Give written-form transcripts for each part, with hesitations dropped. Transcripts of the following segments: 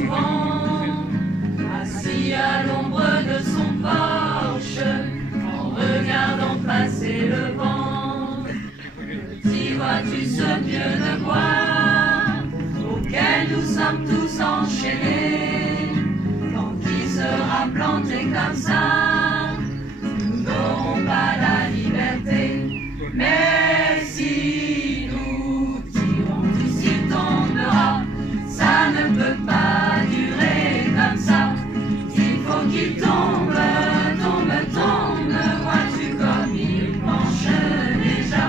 souvent, assis à l'ombre de son porche, en regardant passer le vent. Petit, vois-tu ce vieux de bois auquel nous sommes tous enchaînés? Quand il sera planté comme ça, nous n'aurons pas la liberté. Mais si nous tirons tout, s'il tombera, ça ne peut pas durer comme ça. Il faut qu'il tombe, tombe, tombe. Vois-tu comme il penche déjà?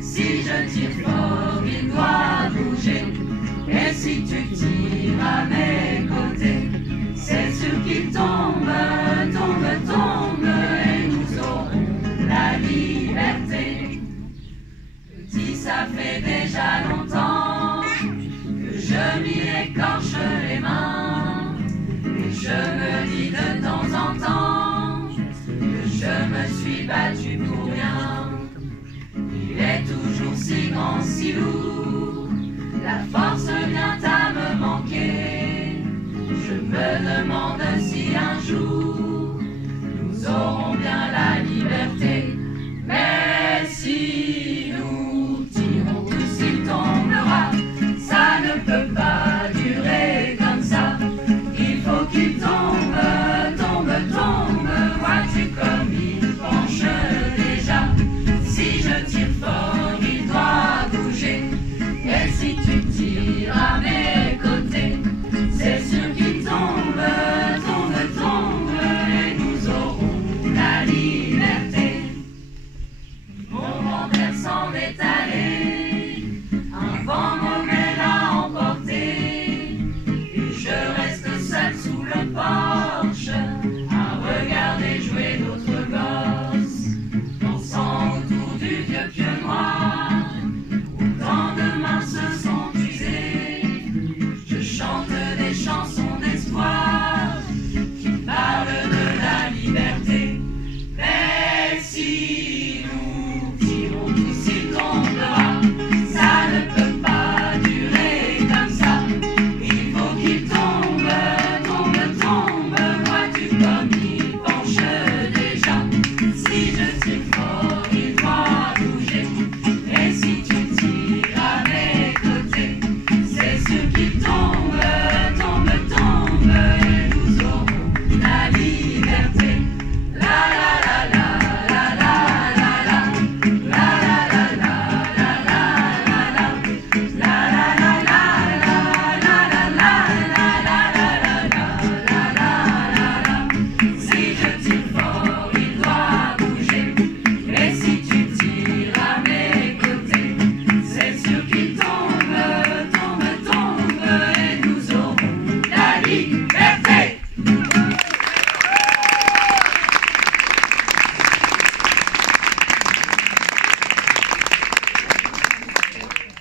Si je tire fort, il doit bouger. Et si tu tires à mes côtés, c'est sûr qu'il tombe, tombe, tombe. Et nous aurons la liberté. Petit, ça fait déjà longtemps que je m'y écorche les mains. Et je me dis de temps en temps que je me suis battu pour rien. Il est toujours si grand, si lourd, la force vient à me manquer. Je me demande si un jour nous aurons bien la liberté. Mais si nous tirons tous, il tombera, ça ne peut pas durer comme ça. Il faut qu'il tombe, tombe, tombe. Vois-tu comme il penche déjà? Si je tire fort, il doit bouger. Et si tu tires à mes côtés, c'est sûr qu'il tombe, tombe, tombe. Et nous aurons la liberté. Mon grand-père s'en est allé, un vent mauvais l'a emporté. Et je reste seul sous le porche, à regarder jouer d'autres gosses, dansant autour du vieux pieu noir, où tant de mains se sont usées. Je chante des chansons d'espoir qui parlent de la liberté. Mais si nous tirons tous, il tombera, ça ne peut pas durer comme ça. Il faut qu'il tombe, tombe, tombe. Vois-tu comme il penche déjà? Si je tire fort, il doit bouger. Et si tu tires à mes côtés, c'est sûr qu'il tombe, tombe, tombe. Et nous aurons la liberté. La la la la. Si je tire fort, il doit bouger. Et si tu tires à mes côtés, c'est sûr qu'il tombe, tombe, tombe. Et nous aurons la liberté.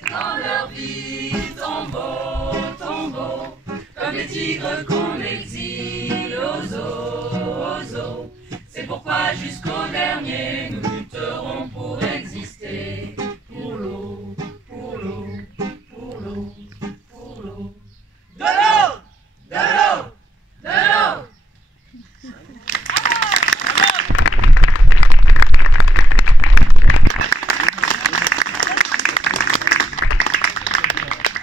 Dans leur vie, tombeau, tombeau, comme les tigres qu'on exile aux eaux. C'est pourquoi jusqu'au dernier, nous lutterons pour exister. Pour l'eau, pour l'eau, pour l'eau, pour l'eau. De l'eau, de l'eau, de l'eau.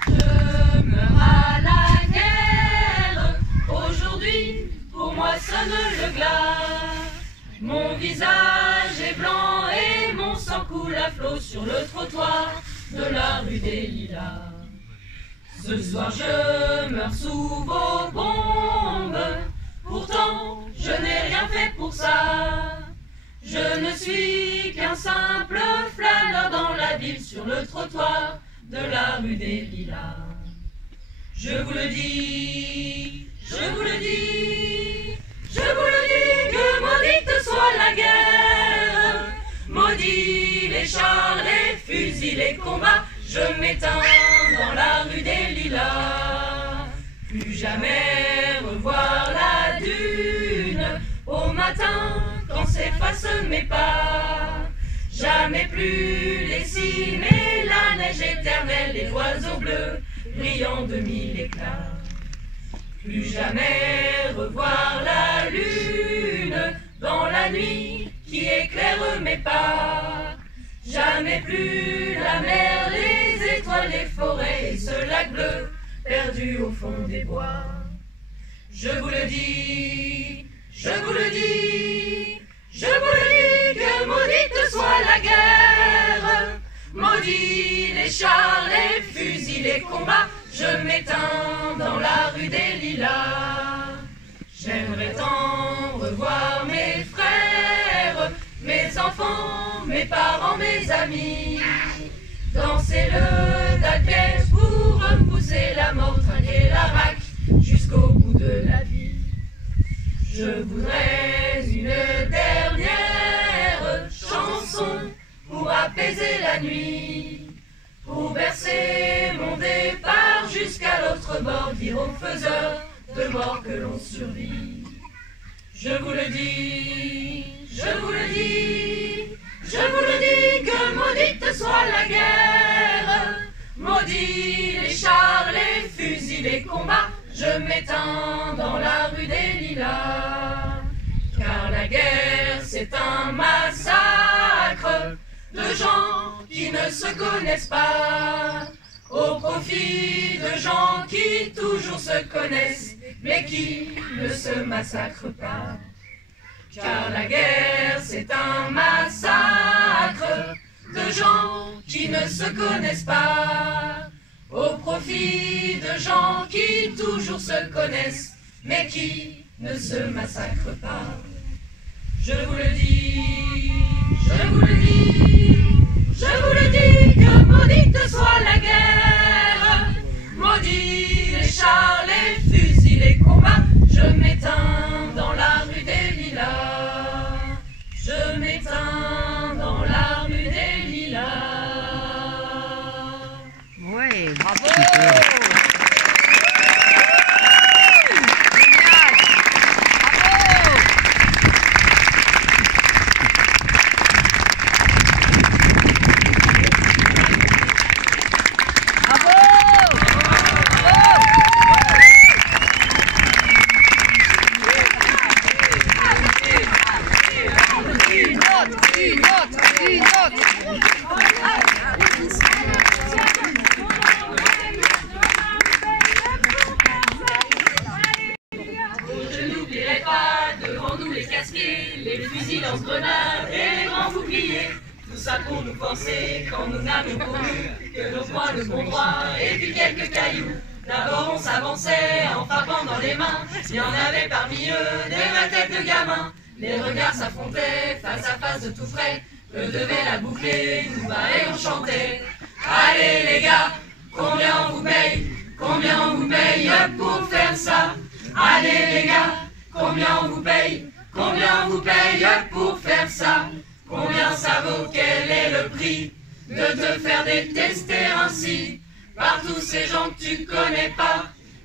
Je meurs à la guerre, aujourd'hui pour moi sonne le glas. Mon visage est blanc et mon sang coule à flot sur le trottoir de la rue des Lilas. Ce soir je meurs sous vos bombes, pourtant je n'ai rien fait pour ça. Je ne suis qu'un simple flâneur dans la ville sur le trottoir de la rue des Lilas. Je vous le dis, je vous le dis, je vous le dis, que maudite soit la guerre, maudit les chars, les fusils, les combats. Je m'éteins dans la rue des Lilas, plus jamais revoir la dune au matin quand s'effacent mes pas. Jamais plus les cimes et la neige éternelle, les oiseaux bleus brillant de mille éclats. Plus jamais revoir la lune dans la nuit qui éclaire mes pas. Jamais plus la mer, les étoiles, les forêts et ce lac bleu perdu au fond des bois. Je vous le dis, je vous le dis, je vous le dis, que maudite soit la guerre, maudits les chars, les fusils, les combats. Je m'éteins dans la rue des Lilas. J'aimerais tant revoir mes frères, mes enfants, mes parents, mes amis, danser le dalguet pour repousser la mort, trinquer la raque jusqu'au bout de la vie. Je voudrais une dernière chanson pour apaiser la nuit, pour bercer mon départ jusqu'à l'autre bord, dire aux faiseurs de mort que l'on survit. Je vous le dis, je vous le dis, je vous le dis, que maudite soit la guerre, maudits les chars, les fusils, les combats. Je m'éteins dans la rue des Lilas, car la guerre c'est un massacre de gens qui ne se connaissent pas, au profit de gens qui toujours se connaissent, mais qui ne se massacrent pas. Car la guerre c'est un massacre de gens qui ne se connaissent pas, au profit de gens qui toujours se connaissent, mais qui ne se massacrent pas. Je vous le dis, je vous le dis, je vous le dis, que maudite soit la guerre, maudits les chars, les fusils, les combats. Je m'éteins dans la rue des Lilas, je m'éteins dans la rue des Lilas. Ouais, bravo. Les fusils lance-grenades et les grands boucliers, tout ça pour nous forcer quand nous n'avions pour nous que nos poings, le bon droit et puis quelques cailloux. D'abord on s'avançait en frappant dans les mains, il y en avait parmi eux des vraies têtes de gamins. Les regards s'affrontaient face à face de tout frais, eux devaient la boucler, nous bas et on chantait. Allez les gars, combien on vous paye? Combien on vous paye pour faire ça? Allez les gars, combien on vous paye? Combien on vous paye pour faire ça? Combien ça vaut? Quel est le prix de te faire détester ainsi par tous ces gens que tu connais pas,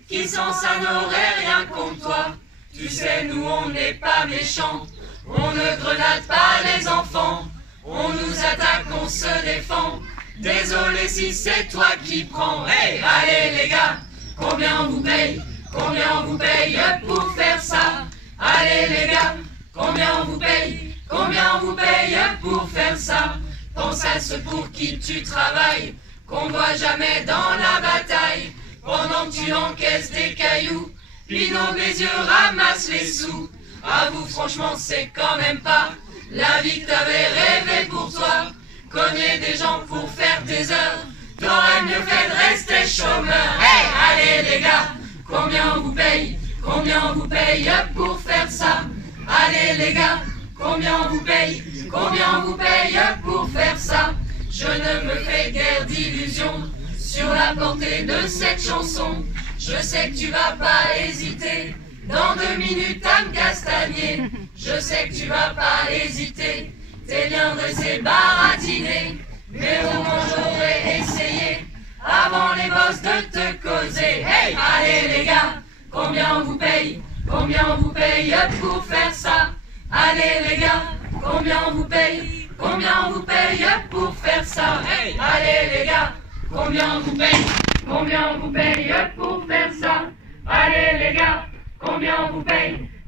qui sans ça n'auraient rien contre toi? Tu sais, nous on n'est pas méchants, on ne grenade pas les enfants, on nous attaque, on se défend. Désolé si c'est toi qui prends. Hey, allez les gars, combien on vous paye? Combien on vous paye pour faire ça? Allez les gars, combien on vous paye? Combien on vous paye pour faire ça? Pense à ceux pour qui tu travailles, qu'on voit jamais dans la bataille, pendant que tu encaisses des cailloux, puis nos bézieux ramassent les sous. Avoue franchement c'est quand même pas la vie que t'avais rêvé pour toi. Cogner des gens pour faire tes heures, t'aurais mieux fait de rester chômeur. Hey, allez les gars, combien on vous paye? Combien on vous paye pour faire ça? Allez les gars, combien on vous paye? Combien on vous paye pour faire ça? Je ne me fais guère d'illusions sur la portée de cette chanson. Je sais que tu vas pas hésiter dans 2 minutes à me castagner. Je sais que tu vas pas hésiter, t'es bien dressé, baratiner. Mais au moins j'aurais essayé avant les bosses de te causer. Hey, allez les gars, combien on vous paye? Combien on vous paye pour faire ça? Allez les gars, combien on vous paye? Combien on vous paye pour faire ça? Hey, allez les gars, combien on vous paye? Combien on vous paye pour faire ça? Allez les gars.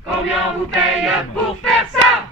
Combien on vous paye pour faire ça?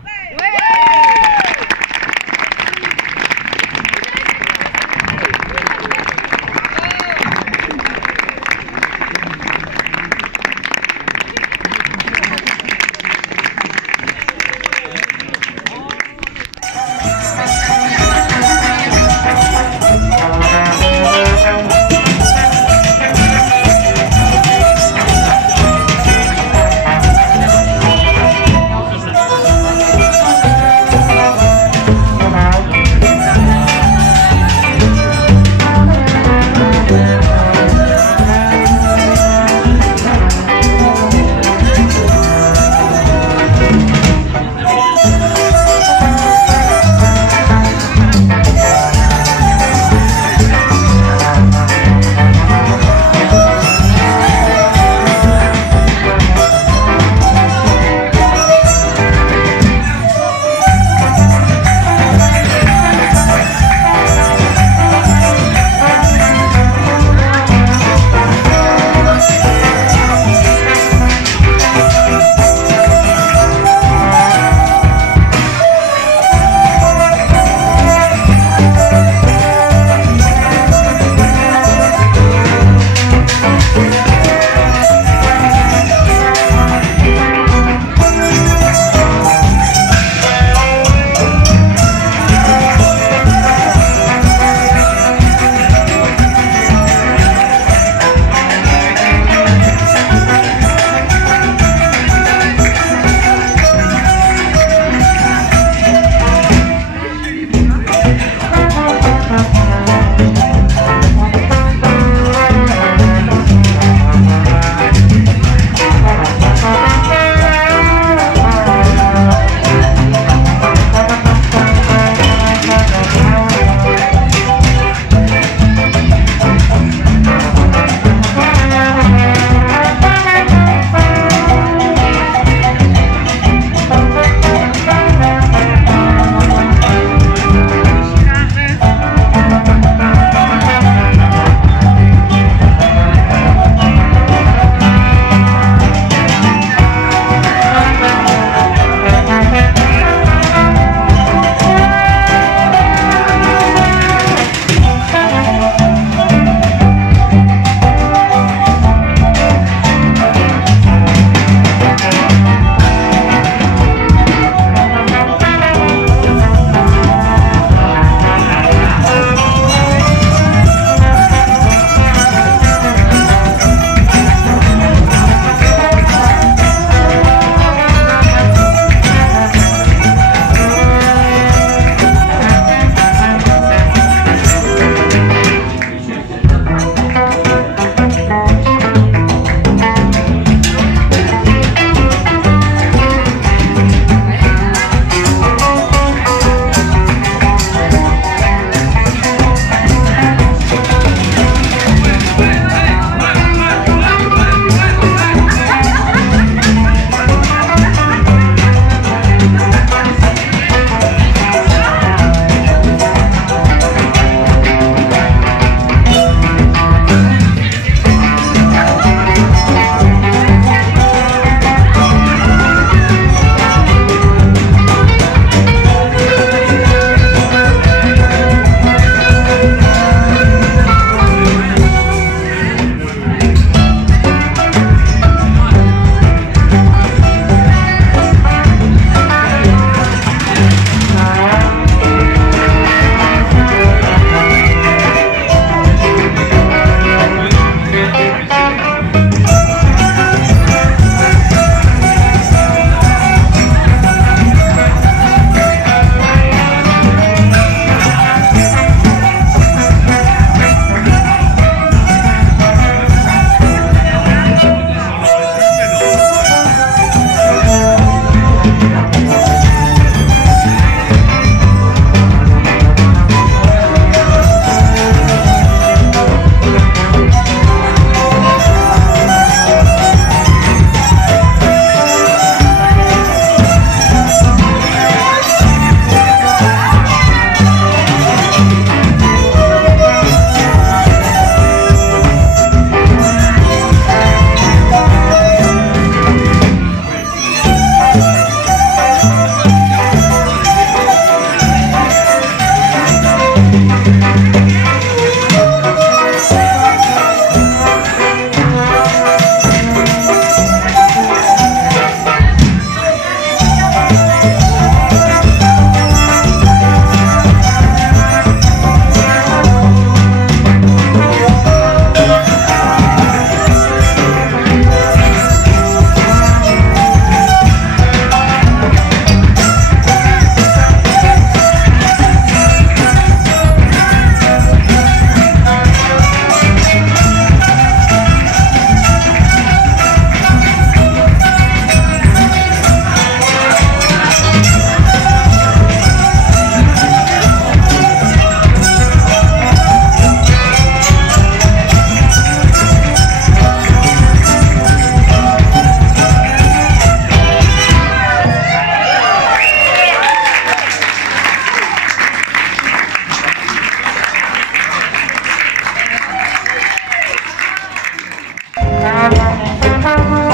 Thank you.